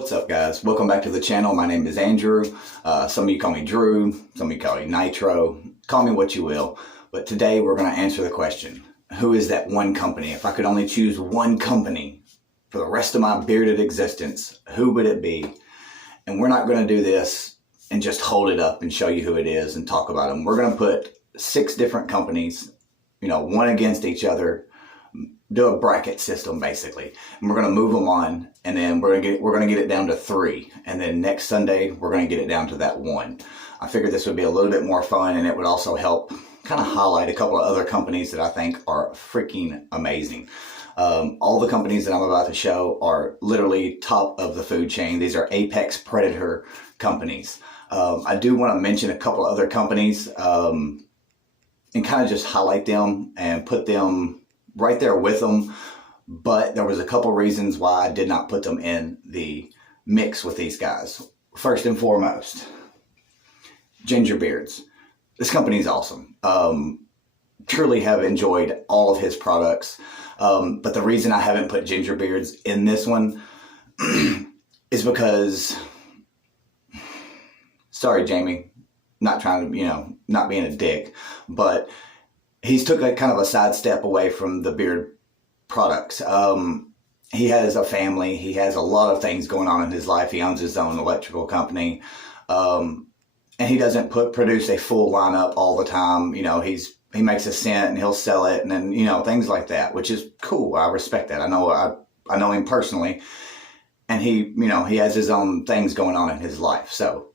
What's up, guys? Welcome back to the channel. My name is Andrew. Some of you call me Drew, some of you call me Nitro. Call me what you will. But today we're going to answer the question, who is that one company? If I could only choose one company for the rest of my bearded existence, who would it be? And we're not going to do this and just hold it up and show you who it is and talk about them. We're going to put 6 different companies, one against each other, do a bracket system basically, and we're going to move them on, and then we're going to get it down to 3, and then next Sunday we're going to get it down to that 1. I figured this would be a little bit more fun, and it would also help kind of highlight a couple of other companies that I think are freaking amazing. All the companies that I'm about to show are literally top of the food chain. These are apex predator companies. I do want to mention a couple of other companies and kind of just highlight them and put them right there with them, but there was a couple reasons why I did not put them in the mix with these guys. First and foremost, Gingerbeards. This company is awesome. Truly have enjoyed all of his products, but the reason I haven't put Gingerbeards in this one is because, sorry Jamie, not trying to, not being a dick, but he's took a kind of a sidestep away from the beard products. He has a family. He has a lot of things going on in his life. He owns his own electrical company. And he doesn't produce a full lineup all the time. He makes a cent and he'll sell it, and then, things like that, which is cool. I respect that. I know him personally, and he has his own things going on in his life. So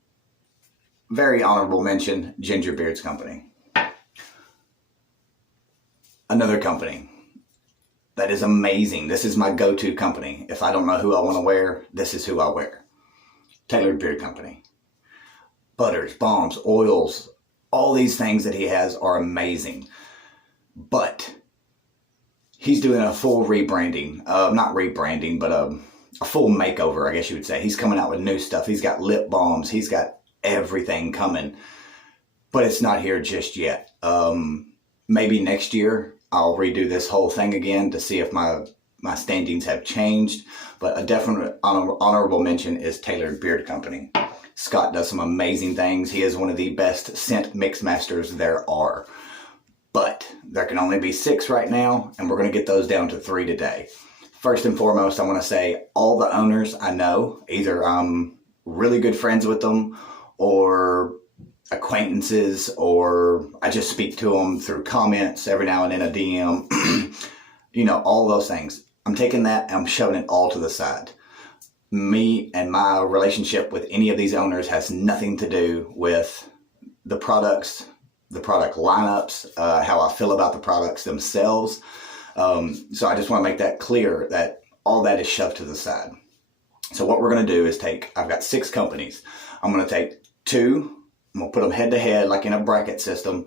very honorable mention, Gingerbeards company. Another company that is amazing. This is my go-to company. If I don't know who I want to wear, this is who I wear. Tailored Beard Company. Butters, balms, oils, all these things that he has are amazing. But he's doing a full rebranding. Not rebranding, but a full makeover, I guess you would say. He's coming out with new stuff. He's got lip balms. He's got everything coming. But it's not here just yet. Maybe next year I'll redo this whole thing again to see if my standings have changed. But a definite honorable mention is Tailored Beard Company. Scott does some amazing things. He is one of the best scent mix masters there are. But there can only be 6 right now, and we're going to get those down to 3 today. First and foremost, I want to say all the owners I know, either I'm really good friends with them or acquaintances, or I just speak to them through comments every now and then, a DM, all those things. I'm taking that and I'm shoving it all to the side. Me and my relationship with any of these owners has nothing to do with the products, the product lineups, how I feel about the products themselves. So I just want to make that clear that all that is shoved to the side. So what we're going to do is I've got 6 companies. I'm going to take 2, I'm going to put them head to head like in a bracket system,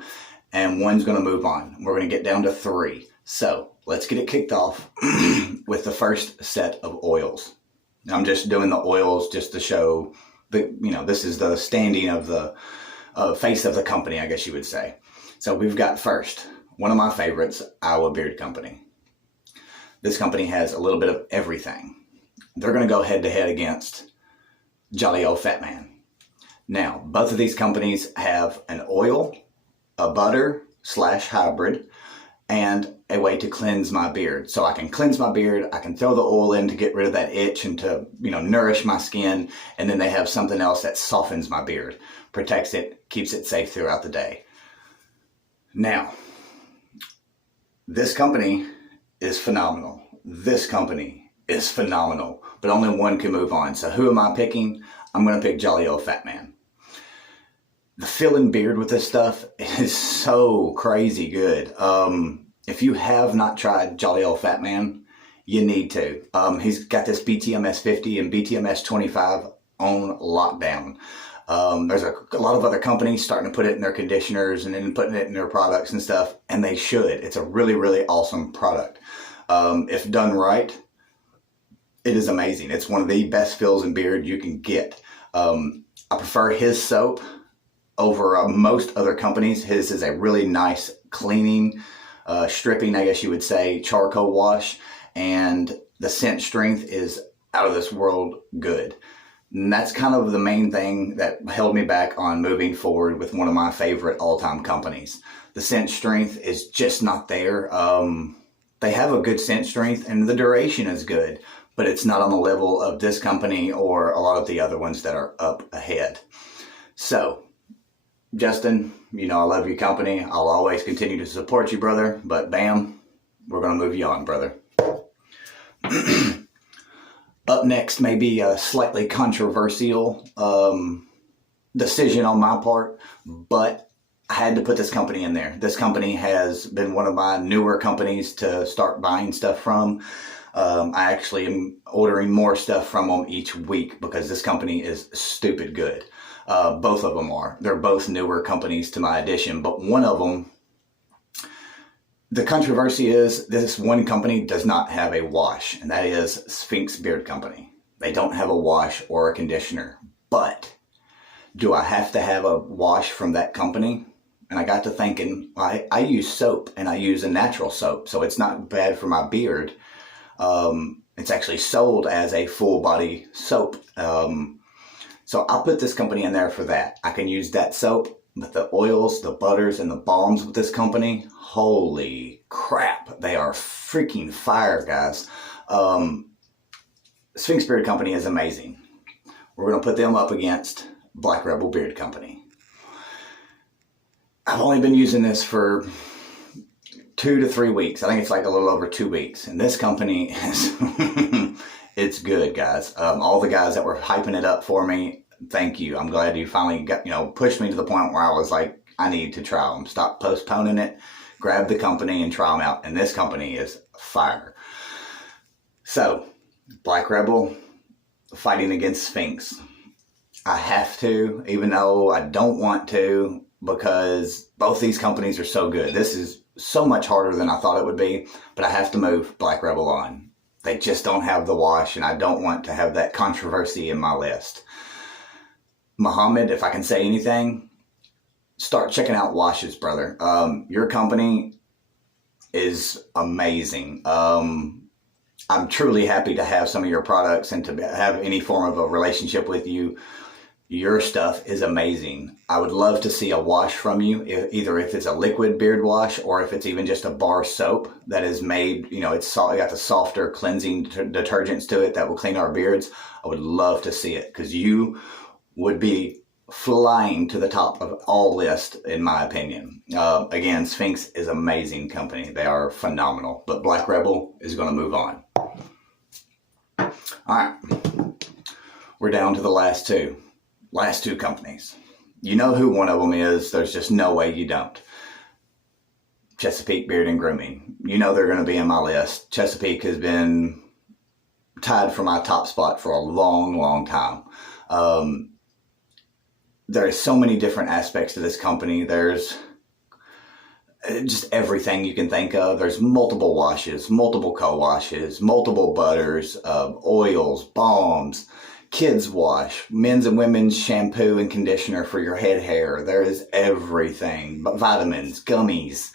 and one's going to move on. We're going to get down to 3. So let's get it kicked off with the first set of oils. Now, I'm just doing the oils just to show that, this is the standing of the face of the company, I guess you would say. So we've got first, one of my favorites, Iowa Beard Company. This company has a little bit of everything. They're going to go head to head against Jolly Old Fat Man. Now, both of these companies have an oil, a butter / hybrid, and a way to cleanse my beard. So I can cleanse my beard, I can throw the oil in to get rid of that itch and to, nourish my skin, and then they have something else that softens my beard, protects it, keeps it safe throughout the day. Now, this company is phenomenal. This company is phenomenal, but only one can move on. So who am I picking? I'm going to pick Jolly Old Fat Man. The fill-in beard with this stuff is so crazy good. If you have not tried Jolly Old Fat Man, you need to. He's got this BTMS 50 and BTMS 25 on lockdown. There's a lot of other companies starting to put it in their conditioners and then putting it in their products and stuff, and they should. It's a really, really awesome product. If done right, it is amazing. It's one of the best fills in beard you can get. I prefer his soap over most other companies. His is a really nice cleaning, stripping, I guess you would say, charcoal wash, and the scent strength is out of this world good. And that's kind of the main thing that held me back on moving forward with one of my favorite all-time companies. The scent strength is just not there. They have a good scent strength and the duration is good, but it's not on the level of this company or a lot of the other ones that are up ahead. So, Justin, you know I love your company. I'll always continue to support you, brother, but bam, we're going to move you on, brother. Up next may be a slightly controversial decision on my part, but I had to put this company in there. This company has been one of my newer companies to start buying stuff from. I actually am ordering more stuff from them each week because this company is stupid good. Both of them are. They're both newer companies to my addition, but one of them, the controversy is this one company does not have a wash, and that is Sphinx Beard Company. They don't have a wash or a conditioner, but do I have to have a wash from that company? And I got to thinking, I use soap, and I use a natural soap, so it's not bad for my beard. It's actually sold as a full body soap. So I'll put this company in there for that. I can use that soap. But the oils, the butters, and the balms with this company, holy crap, they are freaking fire, guys. Sphinx Beard Company is amazing. We're going to put them up against Black Rebel Beard Company. I've only been using this for 2 to 3 weeks. I think it's like a little over 2 weeks. And this company is, it's good, guys. All the guys that were hyping it up for me, thank you. I'm glad you finally got, pushed me to the point where I was like, I need to try them. Stop postponing it. Grab the company and try them out. And this company is fire. So, Black Rebel fighting against Sphinx. I have to, even though I don't want to, because both these companies are so good. This is so much harder than I thought it would be, but I have to move Black Rebel on. They just don't have the wash, and I don't want to have that controversy in my list. Muhammad, if I can say anything, start checking out washes, brother. Your company is amazing. I'm truly happy to have some of your products and to have any form of a relationship with you. Your stuff is amazing. I would love to see a wash from you, either if it's a liquid beard wash or if it's even just a bar soap that is made, it's got the softer cleansing detergents to it that will clean our beards. I would love to see it because you would be flying to the top of all lists, in my opinion. Again, Sphinx is an amazing company. They are phenomenal. But Black Rebel is going to move on. All right. We're down to the last two. Last two companies. You know who one of them is. There's just no way you don't. Chesapeake Beard and Grooming. You know they're going to be in my list. Chesapeake has been tied for my top spot for a long, long time. There's so many different aspects to this company. There's just everything you can think of. There's multiple washes, multiple co-washes, multiple butters, oils, balms, kids wash, men's and women's shampoo and conditioner for your head hair. There is everything, vitamins, gummies.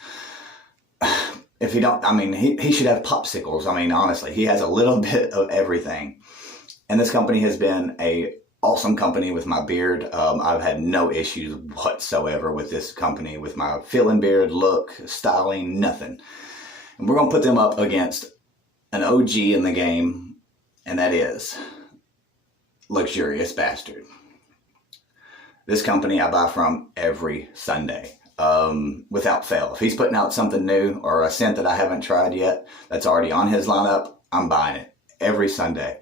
If you don't, he should have popsicles. Honestly, he has a little bit of everything. And this company has been a awesome company with my beard. I've had no issues whatsoever with this company, with my fill-in beard, look, styling, nothing. And we're going to put them up against an OG in the game, and that is Luxurious Bastard. This company I buy from every Sunday, without fail. If he's putting out something new or a scent that I haven't tried yet that's already on his lineup, I'm buying it every Sunday.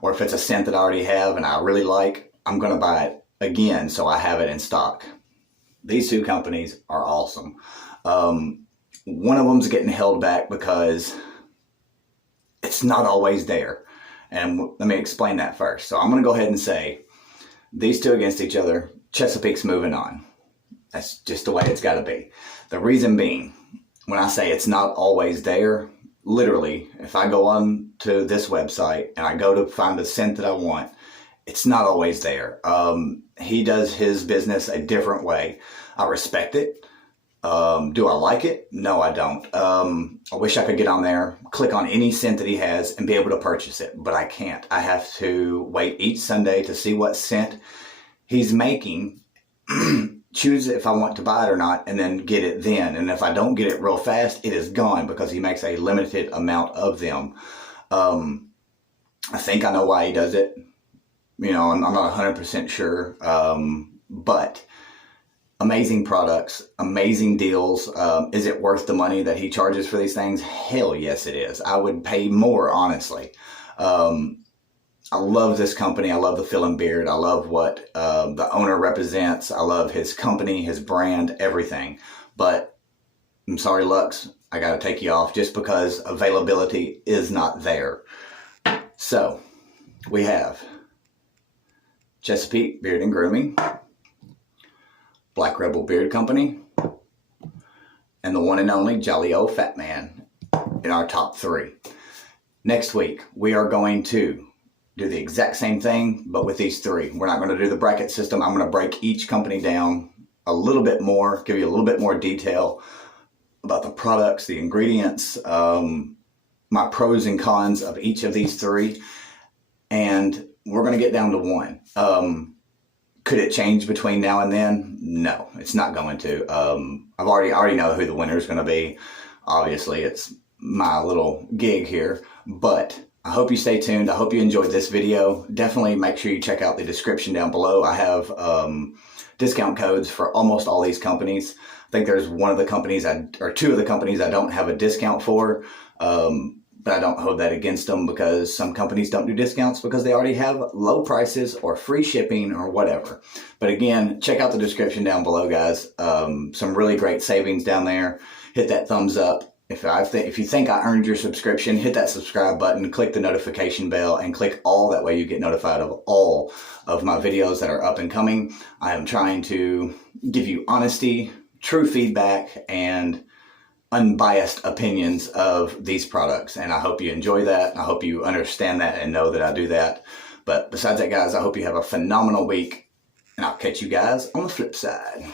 Or if it's a scent that I already have and I really like, I'm going to buy it again so I have it in stock. These two companies are awesome. One of them's getting held back because it's not always there. And let me explain that first. So I'm going to go ahead and say these two against each other, Chesapeake's moving on. That's just the way it's got to be. The reason being, when I say it's not always there, literally, if I go on to this website and I go to find a scent that I want, it's not always there. He does his business a different way. I respect it. Do I like it? No, I don't. I wish I could get on there, click on any scent that he has and be able to purchase it, but I can't. I have to wait each Sunday to see what scent he's making, choose if I want to buy it or not, and then get it then. And if I don't get it real fast, it is gone because he makes a limited amount of them. I think I know why he does it. You know, I'm not 100% sure, but amazing products, amazing deals. Is it worth the money that he charges for these things? Hell yes, it is. I would pay more, honestly. I love this company. I love the Fill and Beard. I love what the owner represents. I love his company, his brand, everything. But I'm sorry, Lux, I got to take you off just because availability is not there. So we have Chesapeake Beard and Grooming, Black Rebel Beard Company, and the one and only Jolly Old Fat Man in our top 3. Next week, we are going to do the exact same thing, but with these 3. We're not going to do the bracket system. I'm going to break each company down a little bit more, give you a little bit more detail about the products, the ingredients, my pros and cons of each of these 3. And we're going to get down to 1. Could it change between now and then? No, it's not going to. I already know who the winner is going to be. Obviously, it's my little gig here, but I hope you stay tuned. I hope you enjoyed this video. Definitely make sure you check out the description down below. I have discount codes for almost all these companies. I think there's one of the companies, or 2 of the companies I don't have a discount for. But I don't hold that against them because some companies don't do discounts because they already have low prices or free shipping or whatever. But again, check out the description down below, guys. Some really great savings down there. Hit that thumbs up. If you think I earned your subscription, hit that subscribe button, click the notification bell, and click all. That way you get notified of all of my videos that are up and coming. I am trying to give you honesty, true feedback, and unbiased opinions of these products, and I hope you enjoy that. I hope you understand that and know that I do that. But besides that, guys, I hope you have a phenomenal week, and I'll catch you guys on the flip side.